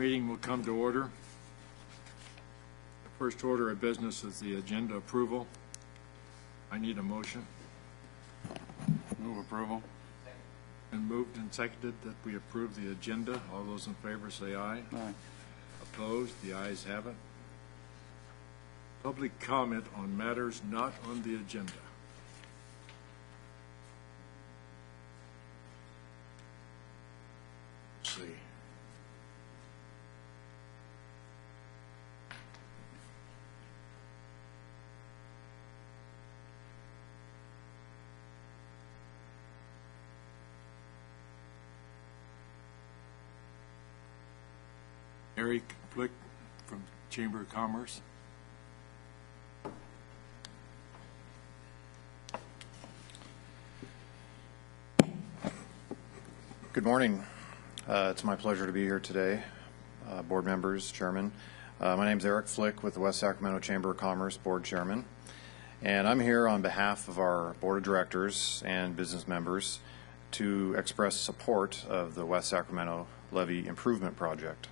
meeting will come to order. The first order of business is the agenda approval. I need a motion. Move approval. And moved and seconded that we approve the agenda. All those in favor say aye. Aye. Opposed? The ayes have it. Public comment on matters not on the agenda. Let's see. Eric Flick from Chamber of Commerce. Good morning. It's my pleasure to be here today. Board members, Chairman. My name is Eric Flick with the West Sacramento Chamber of Commerce Board Chairman. And I'm here on behalf of our Board of Directors and business members to express support of the West Sacramento Levee Improvement Project.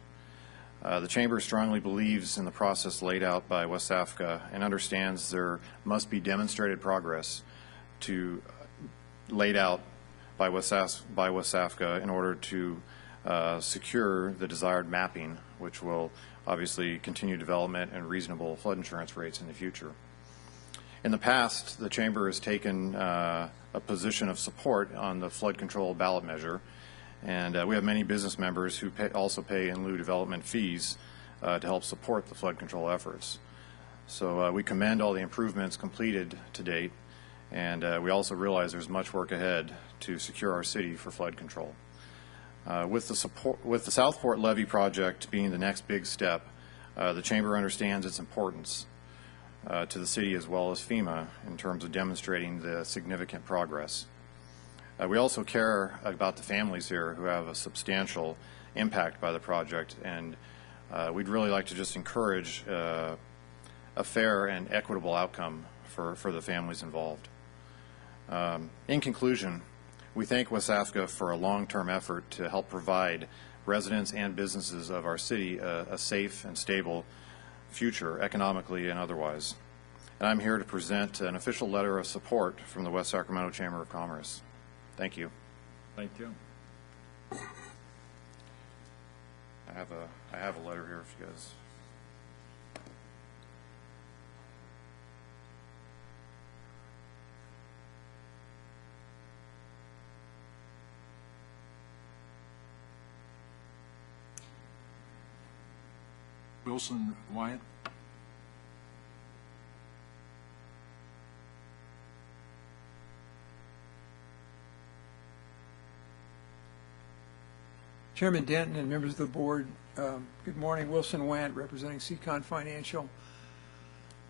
The Chamber strongly believes in the process laid out by WSAFCA and understands there must be demonstrated progress laid out by WSAFCA in order to secure the desired mapping, which will obviously continue development and reasonable flood insurance rates in the future. In the past, the Chamber has taken a position of support on the flood control ballot measure, and we have many business members who also pay in lieu development fees to help support the flood control efforts. So we commend all the improvements completed to date, and we also realize there's much work ahead to secure our city for flood control. With the Southport Levee project being the next big step, the Chamber understands its importance to the city as well as FEMA in terms of demonstrating the significant progress. We also care about the families here who have a substantial impact by the project, and we'd really like to just encourage a fair and equitable outcome for the families involved. In conclusion, we thank WSAFCA for a long-term effort to help provide residents and businesses of our city a safe and stable future, economically and otherwise. And I'm here to present an official letter of support from the West Sacramento Chamber of Commerce. Thank you. Thank you. I have a letter here if you guys. Wilson Wyatt. Chairman Denton and members of the board, good morning. Wilson Wyatt, representing Seacon Financial.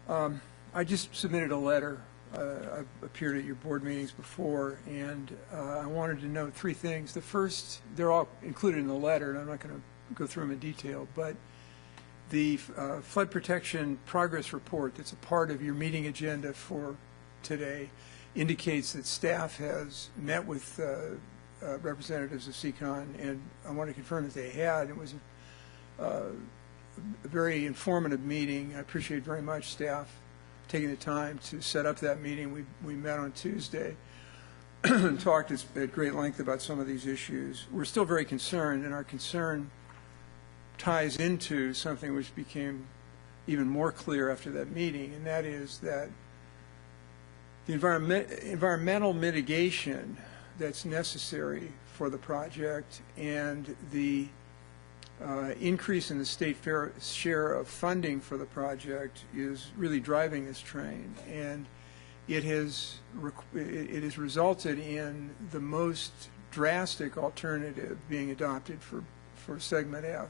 I just submitted a letter. I've appeared at your board meetings before, and I wanted to note three things. The first, they're all included in the letter, and I'm not going to go through them in detail, but the flood protection progress report that's a part of your meeting agenda for today indicates that staff has met with representatives of Seacon, and I want to confirm that they had. It was a very informative meeting. I appreciate very much staff taking the time to set up that meeting. We met on Tuesday and talked at great length about some of these issues. We're still very concerned, and our concern ties into something which became even more clear after that meeting, and that is that the environmental mitigation that's necessary for the project and the increase in the state share of funding for the project is really driving this train, and it has resulted in the most drastic alternative being adopted for segment F,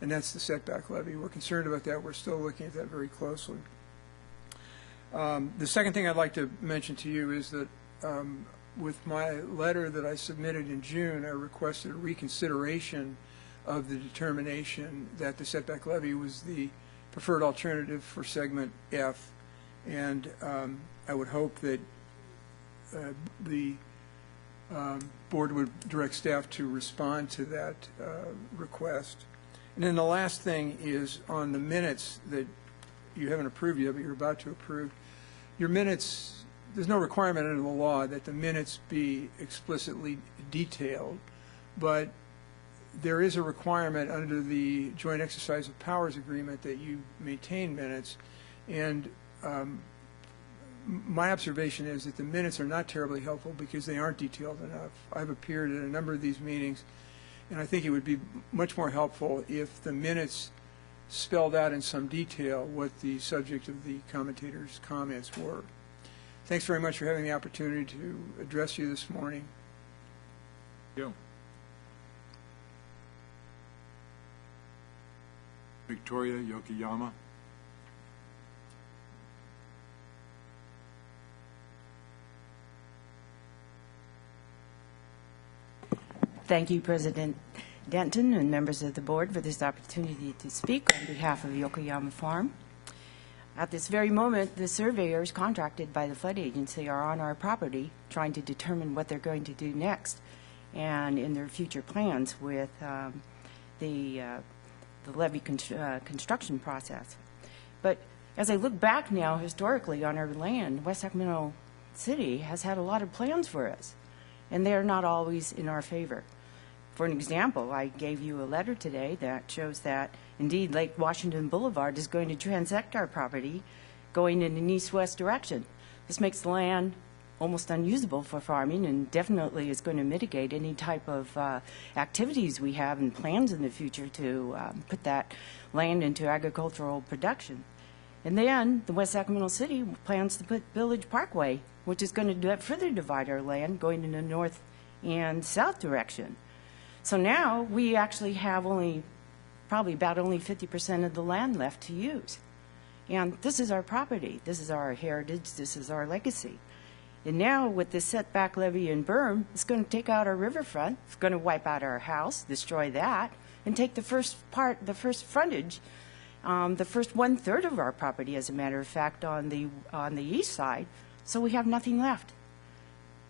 and that's the setback levy. We're concerned about that. We're still looking at that very closely. The second thing I'd like to mention to you is that with my letter that I submitted in June, I requested a reconsideration of the determination that the setback levy was the preferred alternative for segment F, and I would hope that the board would direct staff to respond to that request. And then the last thing is on the minutes that you haven't approved yet, but you're about to approve. Your minutes, there's no requirement under the law that the minutes be explicitly detailed, but there is a requirement under the joint exercise of powers agreement that you maintain minutes. And my observation is that the minutes are not terribly helpful because they aren't detailed enough. I've appeared at a number of these meetings, and I think it would be much more helpful if the minutes spelled out in some detail what the subject of the commentators' comments were. Thanks very much for having the opportunity to address you this morning. Thank you. Victoria Yokoyama. Thank you, President Denton and members of the board, for this opportunity to speak on behalf of Yokoyama Farm. At this very moment, the surveyors contracted by the flood agency are on our property trying to determine what they're going to do next and in their future plans with the levee construction process. But as I look back now historically on our land, West Sacramento City has had a lot of plans for us, and they're not always in our favor. For an example, I gave you a letter today that shows that, indeed, Lake Washington Boulevard is going to transect our property going in an east-west direction. This makes the land almost unusable for farming and definitely is going to mitigate any type of activities we have and plans in the future to put that land into agricultural production. And then the West Sacramento City plans to put Village Parkway, which is going to further divide our land going in the north and south direction. So now we actually have probably about only 50% of the land left to use. And this is our property. This is our heritage. This is our legacy. And now with this setback levee and berm, it's going to take out our riverfront. It's going to wipe out our house, destroy that, and take the first frontage, the first 1/3 of our property, as a matter of fact, on the east side. So we have nothing left.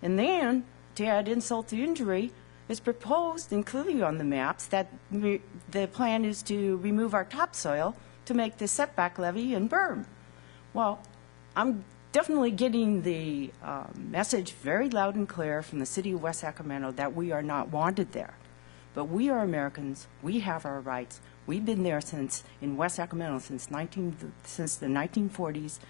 And then, to add insult to injury, it's proposed, and clearly on the maps, that the plan is to remove our topsoil to make the setback levee and berm. Well, I'm definitely getting the message very loud and clear from the city of West Sacramento that we are not wanted there. But we are Americans. We have our rights. We've been there in West Sacramento since the 1940s.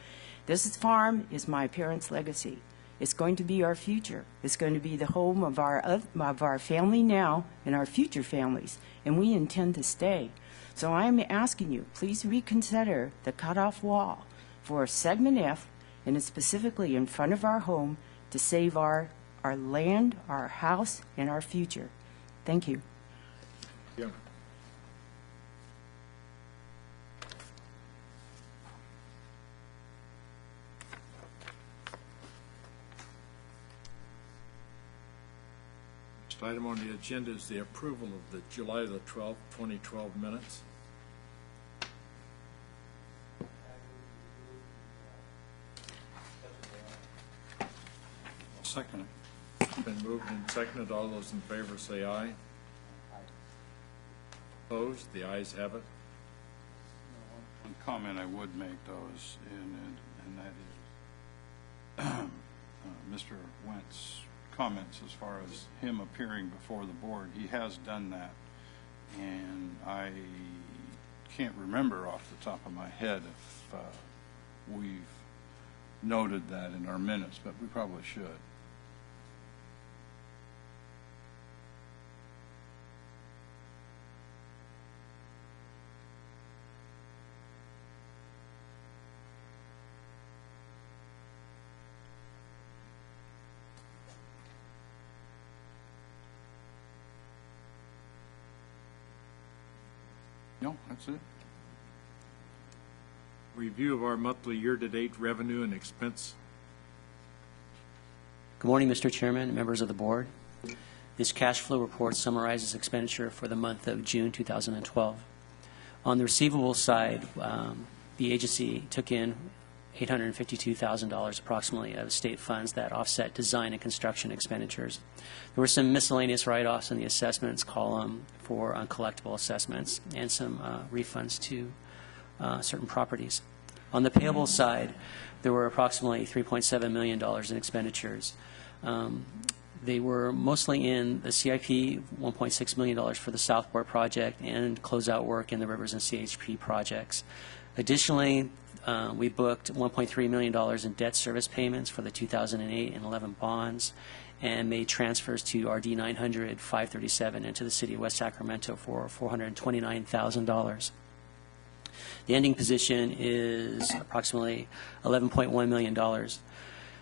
This farm is my parents' legacy. It's going to be our future. It's going to be the home of our family now and our future families, and we intend to stay. So I'm asking you, please reconsider the cutoff wall for segment F, and it's specifically in front of our home to save our land, our house, and our future. Thank you. Yeah. Next item on the agenda is the approval of the July the 12th, 2012 minutes. Second. Been moved and seconded. All those in favor say aye. Opposed? The ayes have it. One comment I would make, though, is, and that is Mr. Wentz's comments as far as him appearing before the board. He has done that, and I can't remember off the top of my head if we've noted that in our minutes, but we probably should. No, that's it. Review of our monthly year-to-date revenue and expense. Good morning, Mr. Chairman and members of the board. This cash flow report summarizes expenditure for the month of June 2012. On the receivable side, the agency took in $852,000 approximately of state funds that offset design and construction expenditures. There were some miscellaneous write-offs in the assessments column for uncollectible assessments and some refunds to certain properties. On the payable side, there were approximately $3.7 million in expenditures. They were mostly in the CIP, $1.6 million for the Southport project and closeout work in the Rivers and CHP projects. Additionally, we booked $1.3 million in debt service payments for the 2008 and 11 bonds and made transfers to RD 900 537 into the city of West Sacramento for $429,000. The ending position is approximately $11.1 million.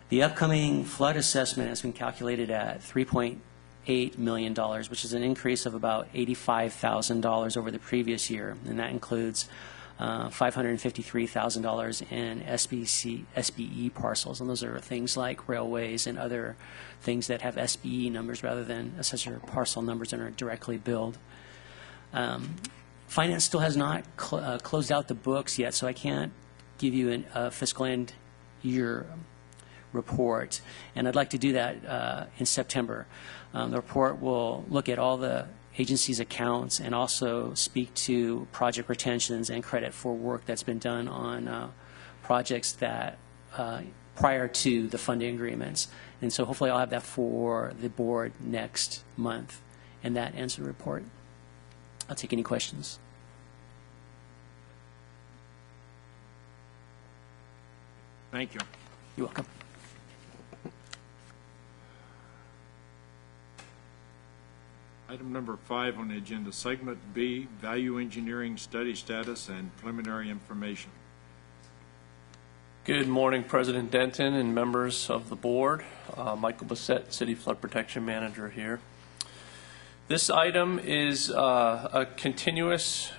The upcoming flood assessment has been calculated at $3.8 million, which is an increase of about $85,000 over the previous year, and that includes $553,000 in SBE parcels, and those are things like railways and other things that have SBE numbers rather than assessor parcel numbers that are directly billed. Finance still has not closed out the books yet, so I can't give you a fiscal end year report, and I'd like to do that in September. The report will look at all the agency's accounts and also speak to project retentions and credit for work that's been done on projects that prior to the funding agreements. And so hopefully I'll have that for the board next month, and that ends the report. I'll take any questions. Thank you. You're welcome. Item number 5 on the agenda, Segment B, Value Engineering Study Status and Preliminary Information. Good morning, President Denton and members of the board. Michael Bassett, City Flood Protection Manager here. This item is a continuous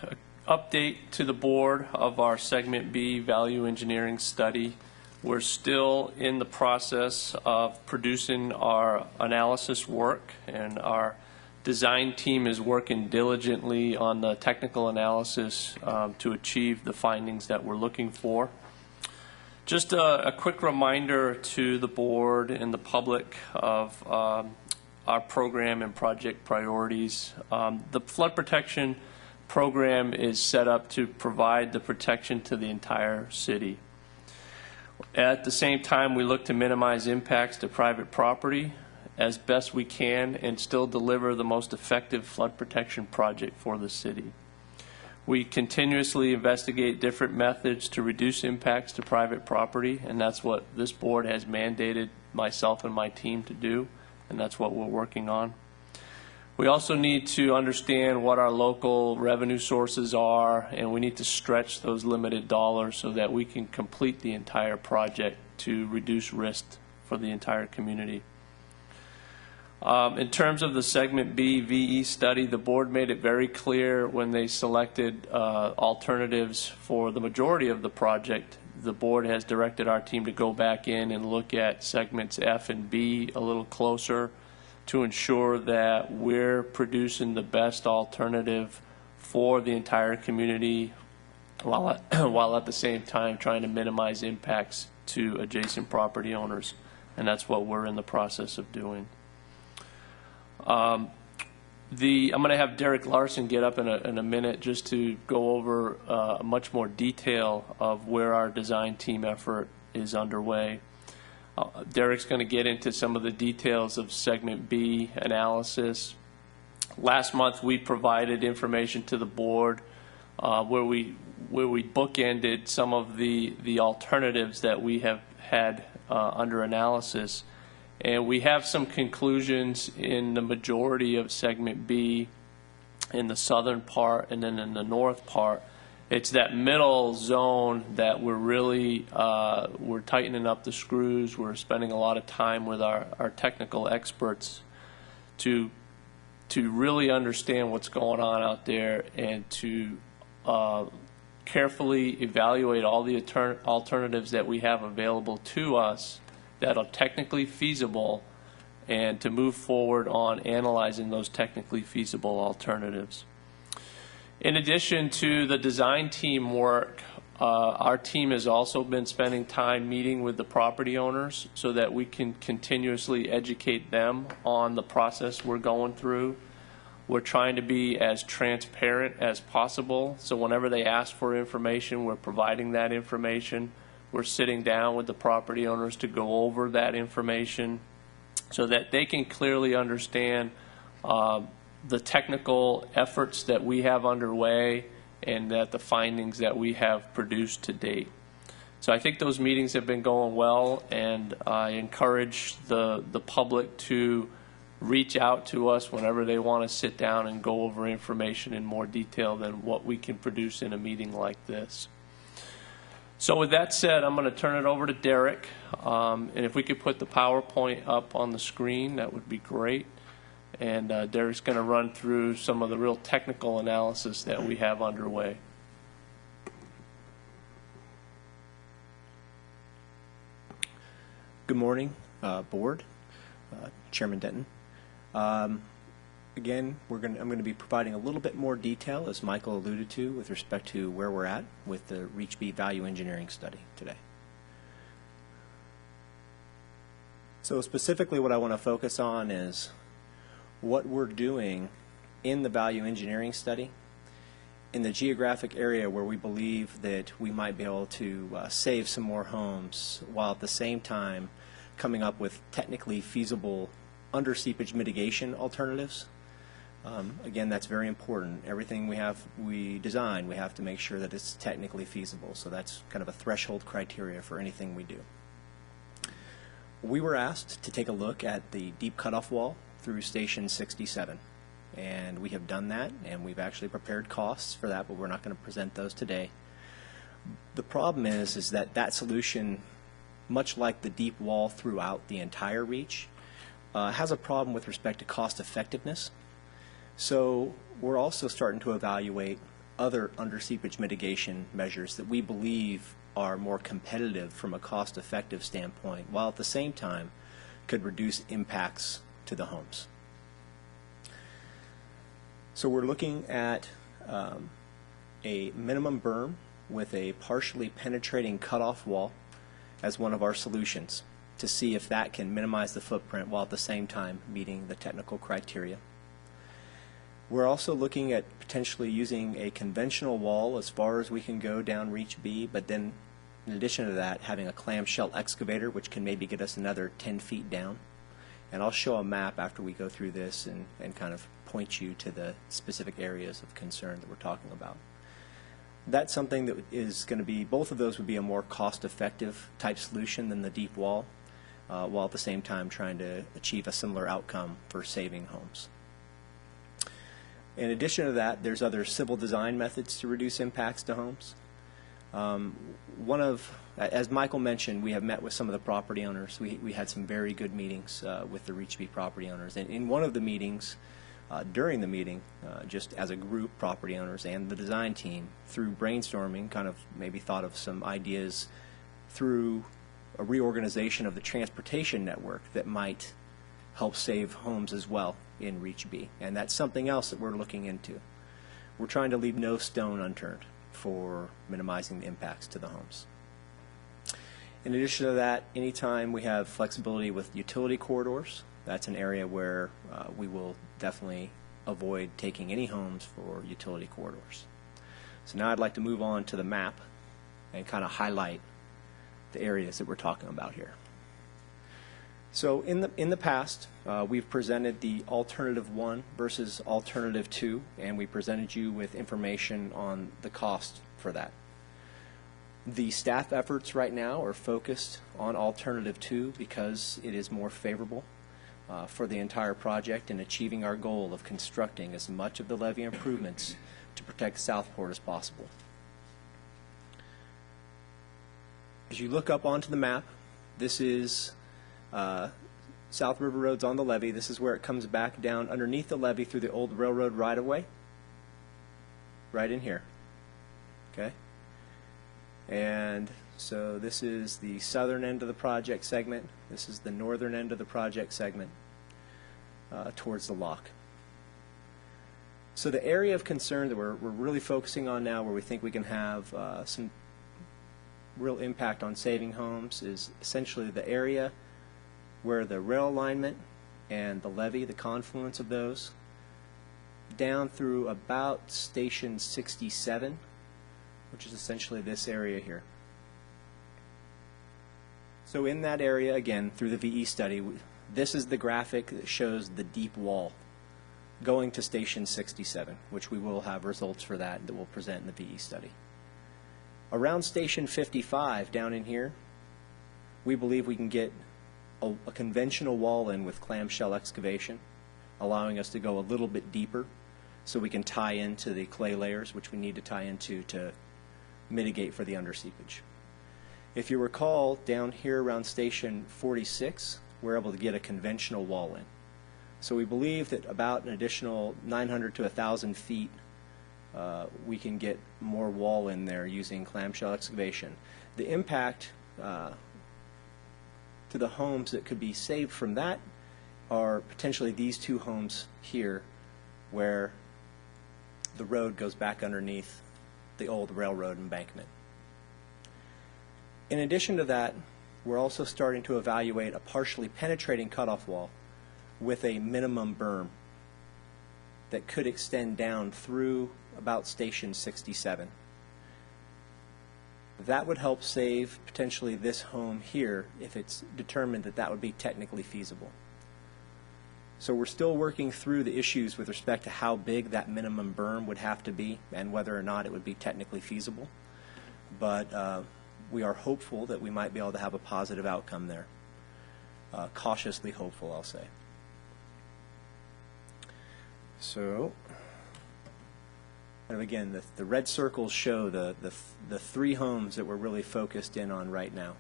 update to the board of our Segment B Value Engineering Study. We're still in the process of producing our analysis work, and our design team is working diligently on the technical analysis to achieve the findings that we're looking for. Just a quick reminder to the board and the public of our program and project priorities. The flood protection program is set up to provide the protection to the entire city. At the same time, we look to minimize impacts to private property as best we can and still deliver the most effective flood protection project for the city. We continuously investigate different methods to reduce impacts to private property, and that's what this board has mandated myself and my team to do, and that's what we're working on. We also need to understand what our local revenue sources are, and we need to stretch those limited dollars so that we can complete the entire project to reduce risk for the entire community. In terms of the Segment B VE study, the board made it very clear when they selected alternatives for the majority of the project. The board has directed our team to go back in and look at segments F and B a little closer to ensure that we're producing the best alternative for the entire community while at the same time trying to minimize impacts to adjacent property owners. And that's what we're in the process of doing. I'm going to have Derek Larson get up in a minute just to go over much more detail of where our design team effort is underway. Derek's going to get into some of the details of Segment B analysis. Last month we provided information to the board where we bookended some of the alternatives that we have had under analysis. And we have some conclusions in the majority of Segment B in the southern part and then in the north part. It's that middle zone that we're really, we're tightening up the screws. We're spending a lot of time with our technical experts to really understand what's going on out there and to carefully evaluate all the alternatives that we have available to us that are technically feasible, and to move forward on analyzing those technically feasible alternatives. In addition to the design team work, Our team has also been spending time meeting with the property owners so that we can continuously educate them on the process we're going through. We're trying to be as transparent as possible, so whenever they ask for information, we're providing that information. We're sitting down with the property owners to go over that information so that they can clearly understand the technical efforts that we have underway and that the findings that we have produced to date. So I think those meetings have been going well, and I encourage the public to reach out to us whenever they want to sit down and go over information in more detail than what we can produce in a meeting like this. So with that said, I'm going to turn it over to Derek, and if we could put the PowerPoint up on the screen, that would be great. And Derek's going to run through some of the real technical analysis that we have underway. Good morning, Board, Chairman Denton. Again, I'm going to be providing a little bit more detail, as Michael alluded to, with respect to where we're at with the REACH-B value engineering study today. So specifically what I want to focus on is what we're doing in the value engineering study in the geographic area where we believe that we might be able to save some more homes while at the same time coming up with technically feasible under seepage mitigation alternatives. Again, that's very important. Everything we design, we have to make sure that it's technically feasible. So that's kind of a threshold criteria for anything we do. We were asked to take a look at the deep cutoff wall through Station 67. And we have done that, and we've actually prepared costs for that, but we're not going to present those today. The problem is that solution, much like the deep wall throughout the entire reach, has a problem with respect to cost effectiveness. So we're also starting to evaluate other under seepage mitigation measures that we believe are more competitive from a cost effective standpoint, while at the same time could reduce impacts to the homes. So we're looking at a minimum berm with a partially penetrating cutoff wall as one of our solutions to see if that can minimize the footprint while at the same time meeting the technical criteria. We're also looking at potentially using a conventional wall as far as we can go down REACH-B, but then in addition to that, having a clamshell excavator which can maybe get us another 10 feet down. And I'll show a map after we go through this and kind of point you to the specific areas of concern that we're talking about. That's something that is going to be, both of those would be a more cost-effective type solution than the deep wall, while at the same time trying to achieve a similar outcome for saving homes. In addition to that, there's other civil design methods to reduce impacts to homes. As Michael mentioned, we have met with some of the property owners. We had some very good meetings with the REACH-B property owners. And in one of the meetings, during the meeting, just as a group, property owners and the design team, through brainstorming, kind of maybe thought of some ideas through a reorganization of the transportation network that might help save homes as well in REACH-B. And that's something else that we're looking into. We're trying to leave no stone unturned for minimizing the impacts to the homes. In addition to that, anytime we have flexibility with utility corridors, that's an area where we will definitely avoid taking any homes for utility corridors. So now I'd like to move on to the map and kind of highlight the areas that we're talking about here. So in the past, we've presented the alternative 1 versus alternative 2, and we presented you with information on the cost for that. The staff efforts right now are focused on alternative 2 because it is more favorable for the entire project in achieving our goal of constructing as much of the levee improvements to protect Southport as possible. As you look up onto the map, this is South River Road's on the levee. This is where it comes back down underneath the levee through the old railroad right-of-way, right in here. Okay? And so this is the southern end of the project segment. This is the northern end of the project segment towards the lock. So the area of concern that we're really focusing on now, where we think we can have some real impact on saving homes is essentially the area where the rail alignment and the levee, the confluence of those, down through about station 67, which is essentially this area here. So in that area, again, through the VE study, this is the graphic that shows the deep wall going to station 67, which we will have results for that we'll present in the VE study. Around station 55 down in here, we believe we can get a conventional wall in with clamshell excavation, allowing us to go a little bit deeper so we can tie into the clay layers, which we need to tie into to mitigate for the underseepage. If you recall, down here around station 46, we're able to get a conventional wall in. So we believe that about an additional 900 to 1,000 feet, we can get more wall in there using clamshell excavation. The impact to the homes that could be saved from that are potentially these two homes here, where the road goes back underneath the old railroad embankment. In addition to that, we're also starting to evaluate a partially penetrating cutoff wall with a minimum berm that could extend down through about station 67. That would help save potentially this home here if it's determined that that would be technically feasible. So we're still working through the issues with respect to how big that minimum berm would have to be and whether or not it would be technically feasible. But we are hopeful that we might be able to have a positive outcome there. Cautiously hopeful, I'll say. So, and again, the red circles show the three homes that we're really focused in on right now.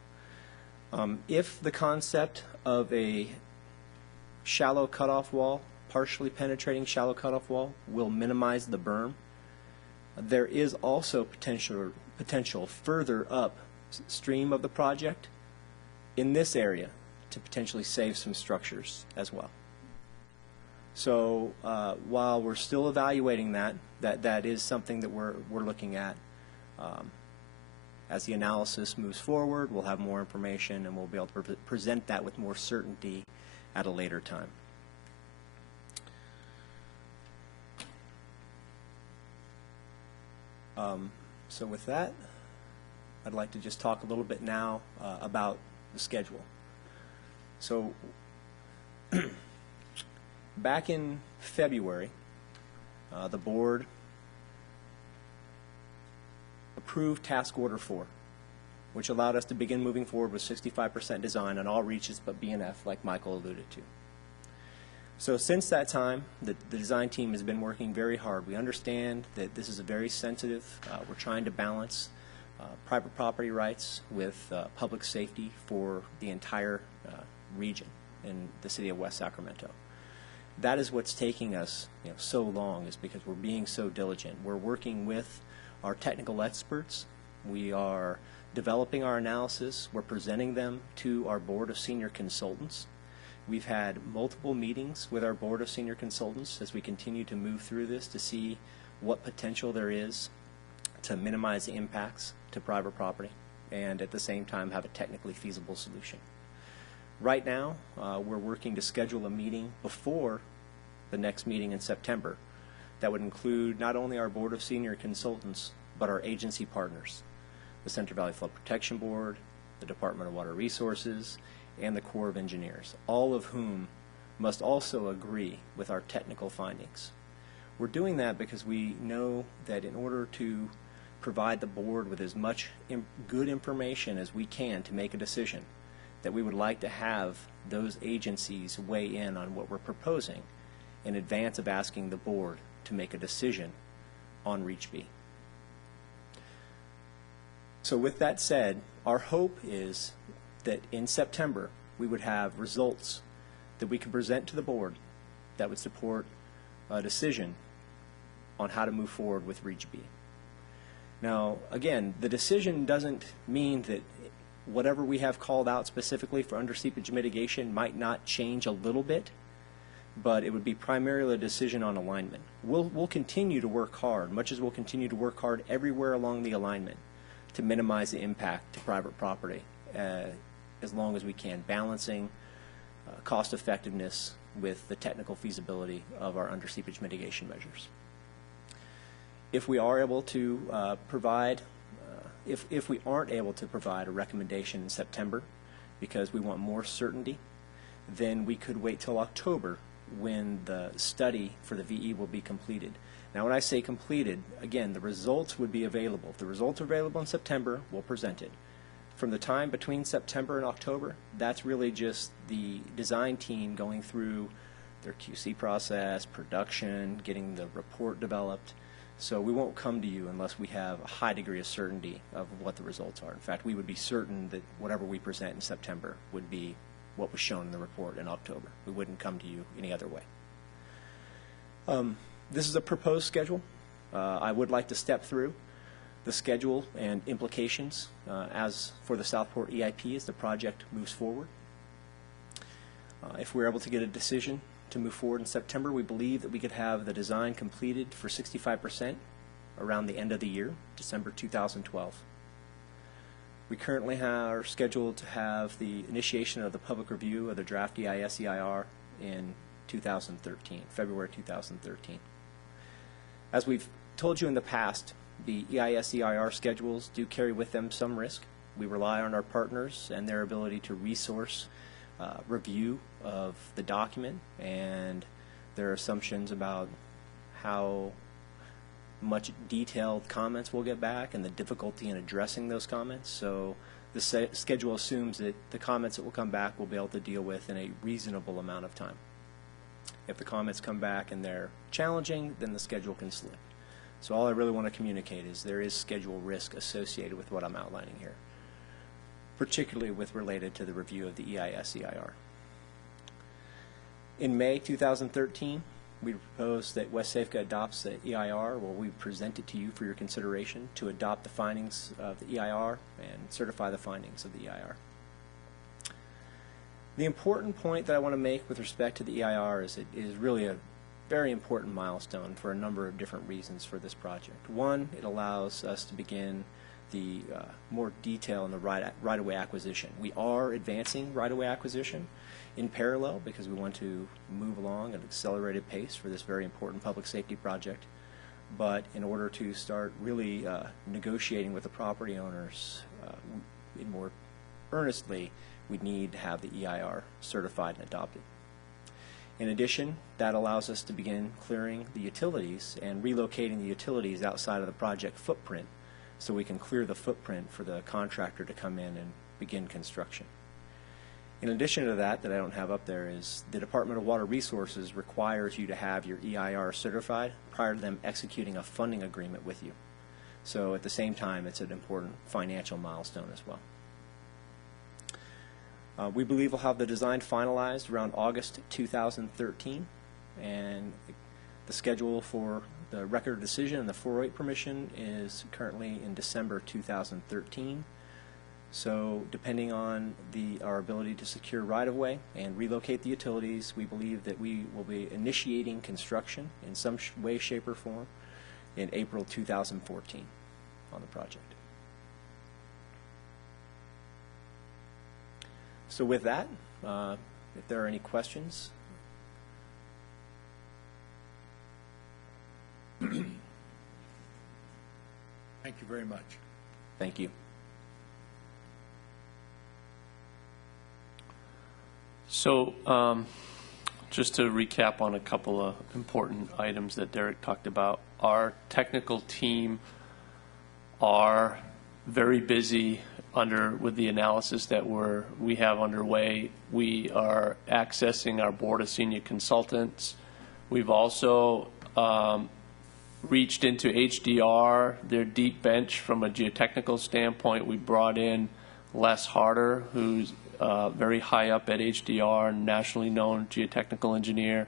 If the concept of a shallow cutoff wall, partially penetrating shallow cutoff wall, will minimize the berm, there is also potential further upstream of the project in this area to potentially save some structures as well. So while we're still evaluating that is something that we're looking at. As the analysis moves forward, we'll have more information and we'll be able to present that with more certainty at a later time. So with that, I'd like to just talk a little bit now about the schedule. So back in February, the board approved Task Order 4, which allowed us to begin moving forward with 65% design on all reaches but B&F, like Michael alluded to. So since that time, the design team has been working very hard. We understand that this is a very sensitive, we're trying to balance private property rights with public safety for the entire region in the city of West Sacramento. That is what's taking us so long, is because we're being so diligent. We're working with our technical experts. We are developing our analysis. We're presenting them to our board of senior consultants. We've had multiple meetings with our board of senior consultants as we continue to move through this to see what potential there is to minimize the impacts to private property and at the same time have a technically feasible solution. Right now, we're working to schedule a meeting before the next meeting in September that would include not only our board of senior consultants, but our agency partners, the Central Valley Flood Protection Board, the Department of Water Resources, and the Corps of Engineers, all of whom must also agree with our technical findings. We're doing that because we know that in order to provide the board with as much good information as we can to make a decision, that we would like to have those agencies weigh in on what we're proposing in advance of asking the board to make a decision on Reach B. So with that said, our hope is that in September we would have results that we could present to the board that would support a decision on how to move forward with Reach B. Now, again, the decision doesn't mean that whatever we have called out specifically for underseepage mitigation might not change a little bit, but it would be primarily a decision on alignment. We'll continue to work hard, much as we'll continue to work hard everywhere along the alignment, to minimize the impact to private property as long as we can, balancing cost effectiveness with the technical feasibility of our under seepage mitigation measures. If we are able to provide, if we aren't able to provide a recommendation in September because we want more certainty, then we could wait till October when the study for the VE will be completed. Now, when I say completed, again, the results would be available. If the results are available in September, we'll present it. From the time between September and October, that's really just the design team going through their QC process, production, getting the report developed. So we won't come to you unless we have a high degree of certainty of what the results are. In fact, we would be certain that whatever we present in September would be what was shown in the report in October. We wouldn't come to you any other way. This is a proposed schedule. I would like to step through the schedule and implications as for the Southport EIP as the project moves forward. If we're able to get a decision to move forward in September, we believe that we could have the design completed for 65% around the end of the year, December 2012. We currently are scheduled to have the initiation of the public review of the draft EIS-EIR in 2013, February 2013. As we've told you in the past, the EIS-EIR schedules do carry with them some risk. We rely on our partners and their ability to resource review of the document and their assumptions about how much detailed comments we'll get back and the difficulty in addressing those comments. So the schedule assumes that the comments that will come back we'll be able to deal with in a reasonable amount of time. If the comments come back and they're challenging, then the schedule can slip. So all I really want to communicate is there is schedule risk associated with what I'm outlining here, particularly with related to the review of the EIS-EIR. In May 2013, we propose that WSAFCA adopts the EIR, or we present it to you for your consideration to adopt the findings of the EIR and certify the findings of the EIR. The important point that I want to make with respect to the EIR is it is really a very important milestone for a number of different reasons for this project. One, it allows us to begin the more detail in the right-of-way acquisition. We are advancing right-of-way acquisition in parallel because we want to move along at an accelerated pace for this very important public safety project. But in order to start really negotiating with the property owners more earnestly, we need to have the EIR certified and adopted. In addition, that allows us to begin clearing the utilities and relocating the utilities outside of the project footprint so we can clear the footprint for the contractor to come in and begin construction. In addition to that I don't have up there is the Department of Water Resources requires you to have your EIR certified prior to them executing a funding agreement with you. So at the same time, it's an important financial milestone as well. We believe we'll have the design finalized around August 2013, and the schedule for the record of decision and the 408 permission is currently in December 2013. So depending on our ability to secure right-of-way and relocate the utilities, we believe that we will be initiating construction in some way, shape, or form in April 2014 on the project. So with that, if there are any questions. Thank you very much. Thank you. So just to recap on a couple of important items that Derek talked about, our technical team are very busy with the analysis that we have underway. We are accessing our board of senior consultants. We've also reached into HDR, their deep bench from a geotechnical standpoint. We brought in Les Harder, who's very high up at HDR, nationally known geotechnical engineer.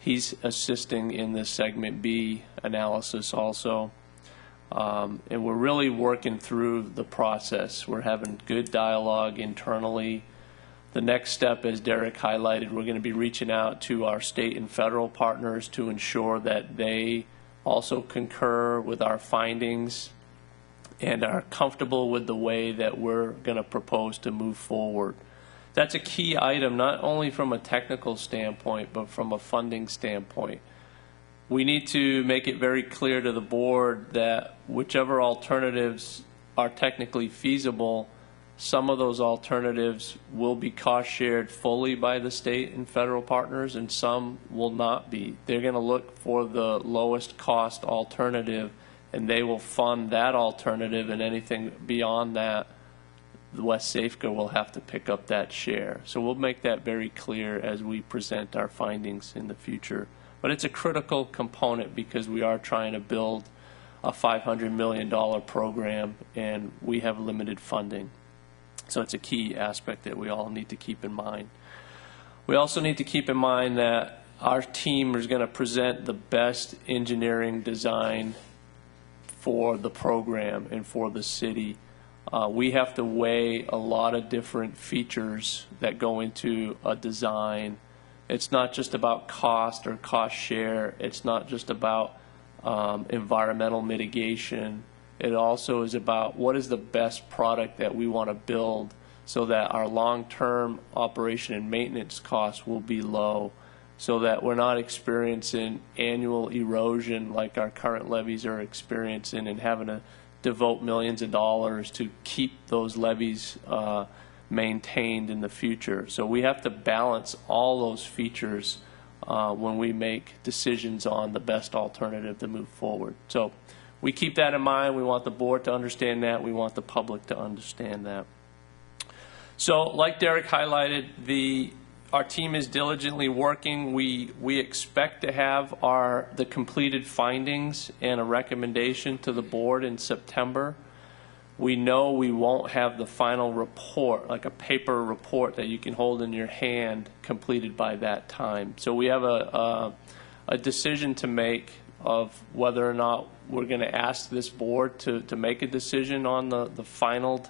He's assisting in the segment B analysis also. And we're really working through the process. We're having good dialogue internally. The next step, as Derek highlighted, we're going to be reaching out to our state and federal partners to ensure that they also concur with our findings and are comfortable with the way that we're going to propose to move forward. That's a key item, not only from a technical standpoint, but from a funding standpoint. We need to make it very clear to the board that whichever alternatives are technically feasible, some of those alternatives will be cost shared fully by the state and federal partners, and some will not be. They're going to look for the lowest cost alternative, and they will fund that alternative, and anything beyond that, the WSAFCA will have to pick up that share. So we'll make that very clear as we present our findings in the future. But it's a critical component because we are trying to build a $500 million program, and we have limited funding. So it's a key aspect that we all need to keep in mind. We also need to keep in mind that our team is going to present the best engineering design for the program and for the city. We have to weigh a lot of different features that go into a design. It's not just about cost or cost share. It's not just about environmental mitigation. It also is about what is the best product that we want to build so that our long-term operation and maintenance costs will be low, so that we're not experiencing annual erosion like our current levees are experiencing and having to devote millions of dollars to keep those levees maintained in the future. So we have to balance all those features when we make decisions on the best alternative to move forward. So we keep that in mind. We want the board to understand that. We want the public to understand that. So like Derek highlighted, our team is diligently working. We expect to have the completed findings and a recommendation to the board in September. We know we won't have the final report, like a paper report that you can hold in your hand, completed by that time. So we have a decision to make of whether or not we're going to ask this board to make a decision on the final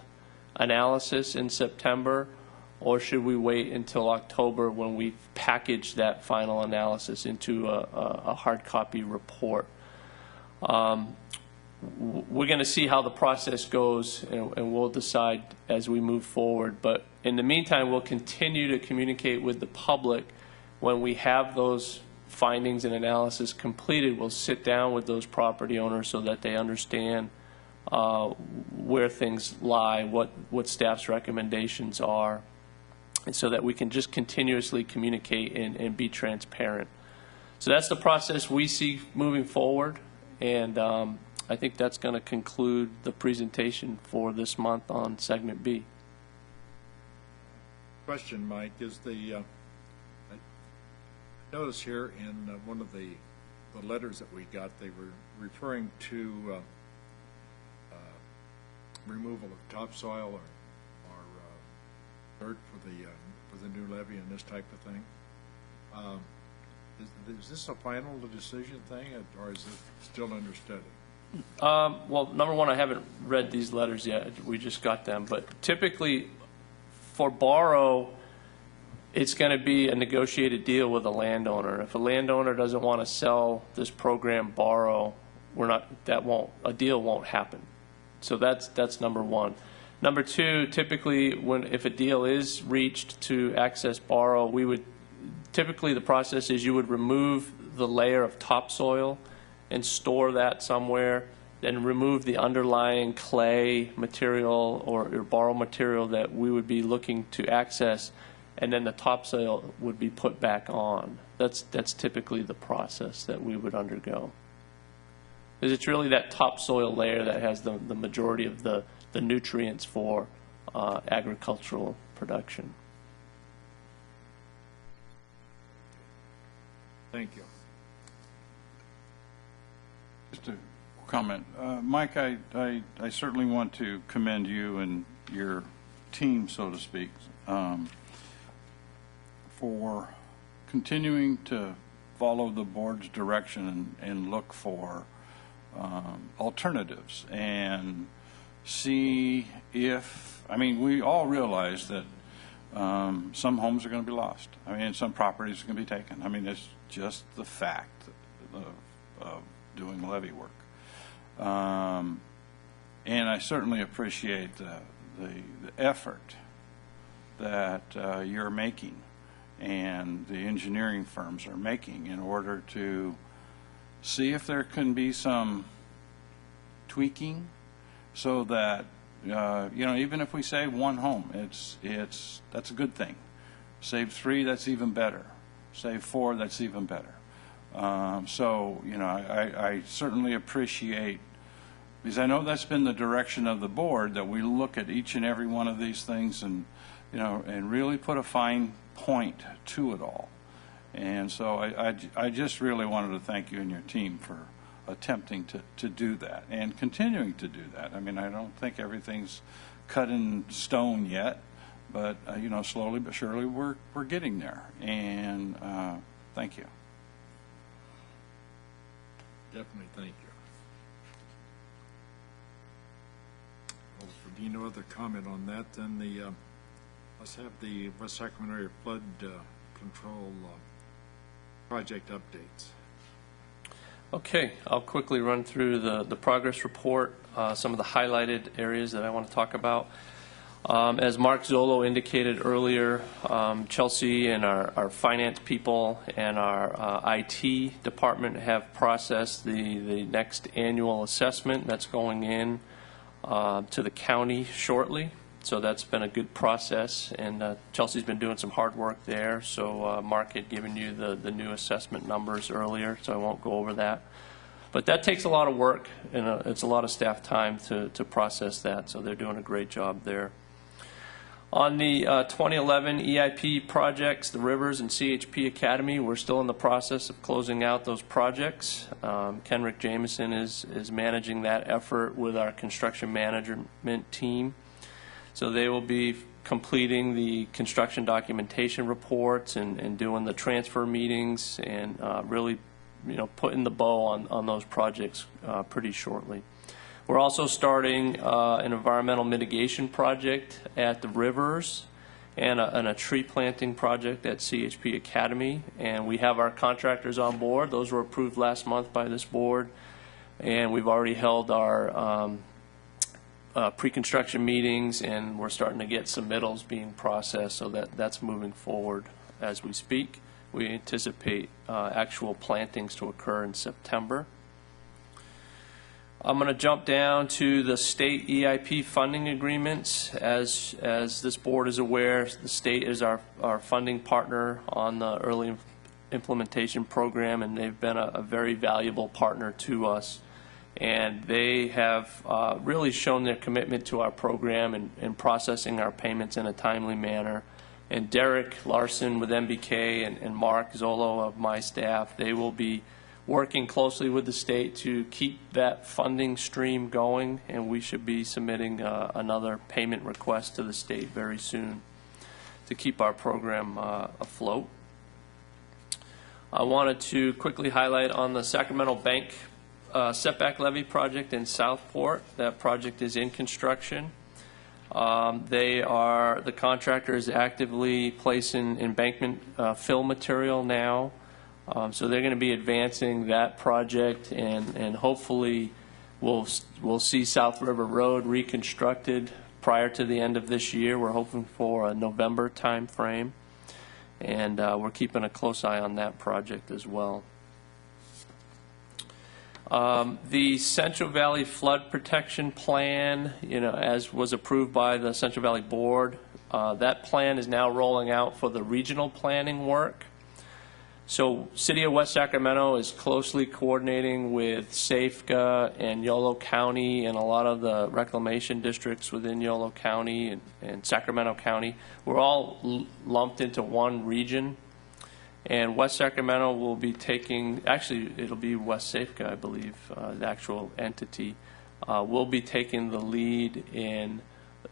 analysis in September, or should we wait until October when we package that final analysis into a hard copy report. We're going to see how the process goes, and we'll decide as we move forward. But in the meantime, we'll continue to communicate with the public. When we have those findings and analysis completed, we'll sit down with those property owners so that they understand where things lie, what staff's recommendations are, and so that we can just continuously communicate and be transparent. So that's the process we see moving forward, and I think that's going to conclude the presentation for this month on Segment B. Question, Mike, is I notice here in one of the letters that we got, they were referring to removal of topsoil or dirt for the new levee and this type of thing. Is this a final decision thing, or is it still under study? Well, number one, I haven't read these letters yet. We just got them. But typically, for borrow, it's going to be a negotiated deal with a landowner. If a landowner doesn't want to sell this program borrow, a deal won't happen. So that's number one. Number two, typically, if a deal is reached to access borrow, typically the process is you would remove the layer of topsoil and store that somewhere, then remove the underlying clay material or borrow material that we would be looking to access, and then the topsoil would be put back on. That's typically the process that we would undergo. Because it's really that topsoil layer that has the majority of the nutrients for agricultural production. Thank you. Just a comment. Mike, I certainly want to commend you and your team, so to speak, for continuing to follow the board's direction and look for alternatives and see if, we all realize that some homes are going to be lost. Some properties are going to be taken. It's just the fact of doing levee work. And I certainly appreciate the effort that you're making and the engineering firms are making in order to see if there can be some tweaking so that, you know, even if we save one home, that's a good thing. Save 3, that's even better. Save 4, that's even better. So, you know, I certainly appreciate, because I know that's been the direction of the board, that we look at each and every one of these things and, you know, and really put a fine point to it all. And so I just really wanted to thank you and your team for attempting to do that and continuing to do that. I mean, I don't think everything's cut in stone yet, but, you know, slowly but surely we're getting there. And thank you. Definitely, thank you. Well, if there be no other comment on that, then let's have the West Sacramento area flood control project updates. Okay, I'll quickly run through the progress report, some of the highlighted areas that I want to talk about. As Mark Zolo indicated earlier, Chelsea and our finance people and our IT department have processed the next annual assessment that's going in to the county shortly. So that's been a good process, and Chelsea's been doing some hard work there. So Mark had given you the new assessment numbers earlier, so I won't go over that. But that takes a lot of work, and it's a lot of staff time to process that, so they're doing a great job there. On the 2011 EIP projects, the Rivers and CHP Academy, we're still in the process of closing out those projects. Kenrick Jameson is managing that effort with our construction management team. So they will be completing the construction documentation reports and doing the transfer meetings and really, you know, putting the bow on those projects pretty shortly. We're also starting an environmental mitigation project at the Rivers and a tree planting project at CHP Academy. And we have our contractors on board. Those were approved last month by this board. And we've already held our pre-construction meetings, and we're starting to get submittals being processed, so that's moving forward as we speak. We anticipate actual plantings to occur in September. I'm going to jump down to the state EIP funding agreements. As this board is aware, the state is our funding partner on the early implementation program, and they've been a very valuable partner to us. And they have really shown their commitment to our program and processing our payments in a timely manner. And Derek Larson with MBK and Mark Zolo of my staff, they will be working closely with the state to keep that funding stream going, and we should be submitting another payment request to the state very soon to keep our program afloat. I wanted to quickly highlight on the Sacramento Bank setback levy project in Southport. That project is in construction. The contractor is actively placing embankment fill material now. So they're going to be advancing that project, and hopefully we'll see South River Road reconstructed prior to the end of this year. We're hoping for a November time frame, and we're keeping a close eye on that project as well. The Central Valley Flood Protection Plan, you know, as was approved by the Central Valley Board, that plan is now rolling out for the regional planning work. So City of West Sacramento is closely coordinating with SAFCA and Yolo County and a lot of the reclamation districts within Yolo County and Sacramento County. We're all lumped into one region. And West Sacramento will be taking, actually it'll be West SAFCA, I believe, the actual entity, will be taking the lead in,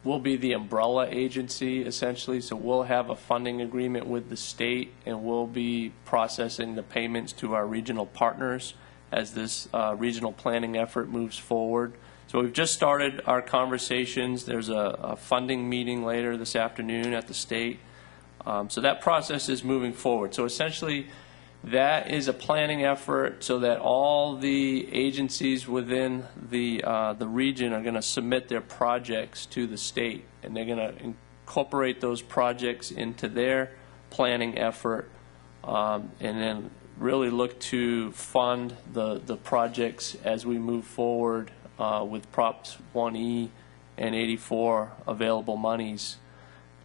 we'll be the umbrella agency essentially, so we'll have a funding agreement with the state and we'll be processing the payments to our regional partners as this regional planning effort moves forward. So we've just started our conversations. There's a funding meeting later this afternoon at the state. So that process is moving forward. So essentially, That is a planning effort so that all the agencies within the region are going to submit their projects to the state, and they're going to incorporate those projects into their planning effort, and then really look to fund the projects as we move forward with Props 1E and 84 available monies.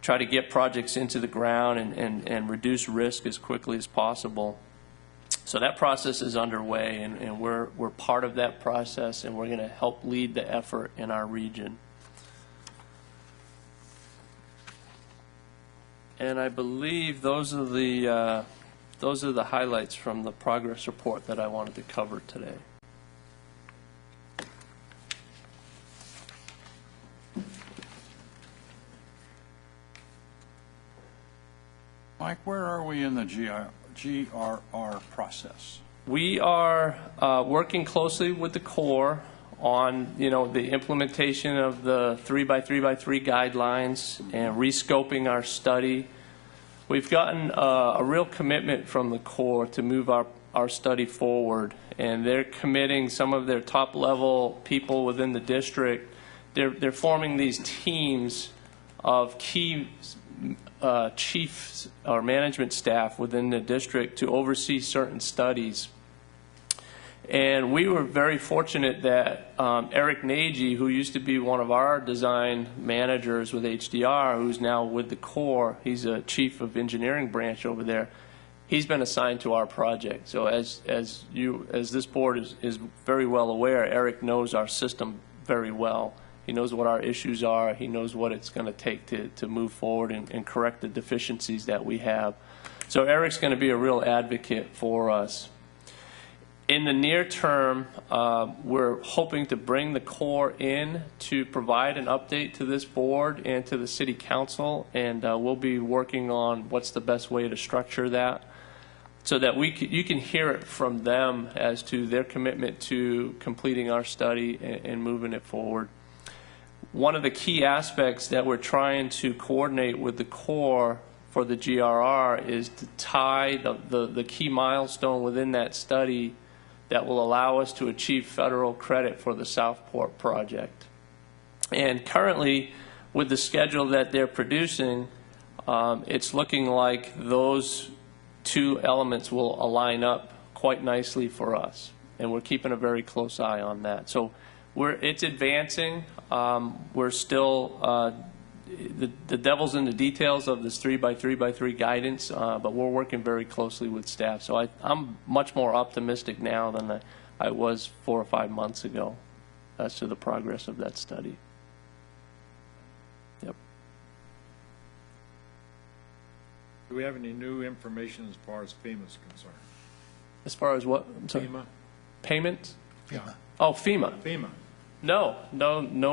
Try to get projects into the ground and reduce risk as quickly as possible. So that process is underway, and we're part of that process, and we're going to help lead the effort in our region. And I believe those are the highlights from the progress report that I wanted to cover today. Mike, where are we in the GRR process? We are working closely with the Corps on, the implementation of the 3x3x3 guidelines and rescoping our study. We've gotten a real commitment from the Corps to move our study forward, and they're committing some of their top-level people within the district. They're forming these teams of key chiefs or management staff within the district to oversee certain studies. And we were very fortunate that Eric Nagy, who used to be one of our design managers with HDR, who's now with the Corps, he's a chief of engineering branch over there, he's been assigned to our project. So as this board is very well aware, Eric knows our system very well. He knows what our issues are. He knows what it's going to take to move forward and correct the deficiencies that we have. So Eric's going to be a real advocate for us. In the near term, we're hoping to bring the Corps in to provide an update to this board and to the City Council, and we'll be working on what's the best way to structure that so that you can hear it from them as to their commitment to completing our study and moving it forward. One of the key aspects that we're trying to coordinate with the Corps for the GRR is to tie the key milestone within that study that will allow us to achieve federal credit for the Southport project. And currently, with the schedule that they're producing, it's looking like those two elements will align up quite nicely for us. And we're keeping a very close eye on that. So it's advancing. We're still, the devil's in the details of this 3x3x3 guidance, but we're working very closely with staff. So I'm much more optimistic now than I was 4 or 5 months ago as to the progress of that study. Yep. Do we have any new information as far as FEMA is concerned? As far as what? I'm sorry. FEMA? Payments? FEMA. Oh, FEMA. FEMA. No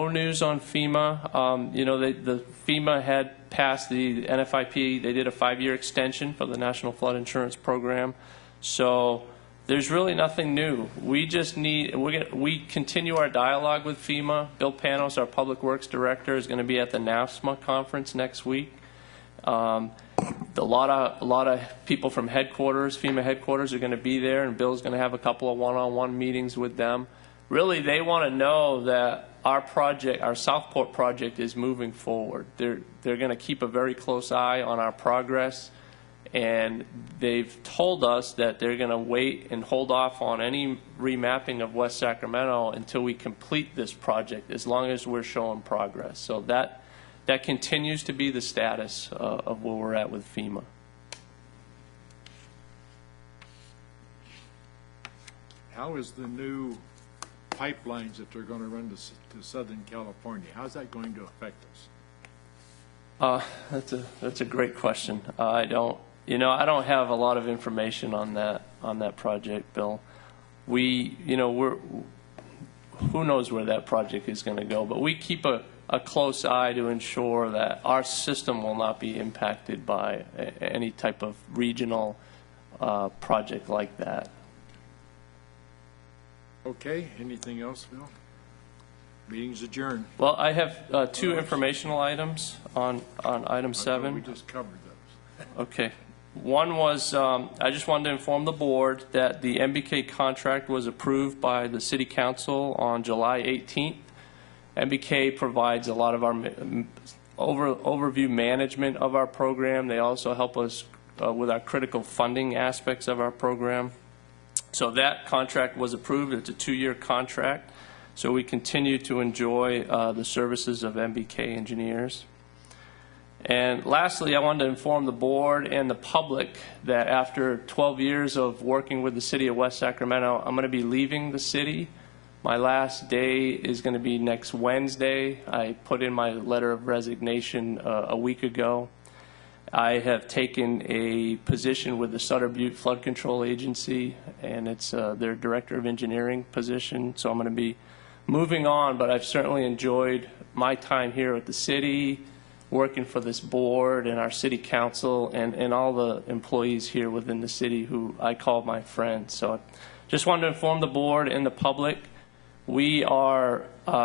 news on FEMA. The FEMA had passed the NFIP. They did a 5-year extension for the National Flood Insurance Program. So there's really nothing new. We just we continue our dialogue with FEMA. Bill Panos, our Public Works Director, is going to be at the NAFSMA conference next week. A lot of people from headquarters, FEMA headquarters, are going to be there, and Bill's going to have a couple of one-on-one meetings with them. Really, they want to know that our project, our Southport project, is moving forward. They're going to keep a very close eye on our progress, and they've told us that they're going to wait and hold off on any remapping of West Sacramento until we complete this project, as long as we're showing progress. So that continues to be the status of where we're at with FEMA. How is the new pipelines that they're going to run to Southern California, how's that going to affect us? That's a great question. I don't have a lot of information on that project, Bill. Who knows where that project is going to go, but we keep a close eye to ensure that our system will not be impacted by any type of regional project like that. Okay, anything else, Bill? Meeting's adjourned. Well, I have 2 informational items on item 7. We just covered those. Okay. One was, I just wanted to inform the board that the MBK contract was approved by the City Council on July 18th. MBK provides a lot of our overview management of our program. They also help us with our critical funding aspects of our program. So that contract was approved. It's a 2-year contract. So we continue to enjoy the services of MBK engineers. And lastly, I wanted to inform the board and the public that after 12 years of working with the city of West Sacramento, I'm going to be leaving the city. My last day is going to be next Wednesday. I put in my letter of resignation a week ago. I have taken a position with the Sutter Butte Flood Control Agency, and it's their Director of Engineering position. So I'm going to be moving on, but I've certainly enjoyed my time here at the city, working for this board and our city council and all the employees here within the city who I call my friends. So I just wanted to inform the board and the public. We are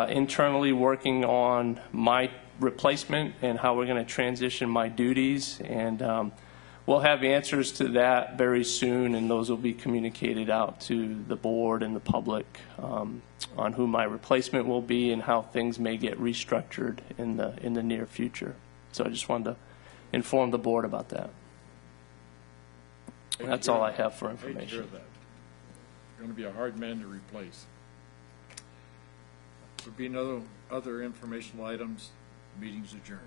internally working on my replacement and how we're going to transition my duties, and we'll have answers to that very soon, and those will be communicated out to the board and the public on who my replacement will be and how things may get restructured in the near future. So I just wanted to inform the board about that. That's all I have for information. Take care of that. You're going to be a hard man to replace. There would be no other informational items. Meeting's adjourned.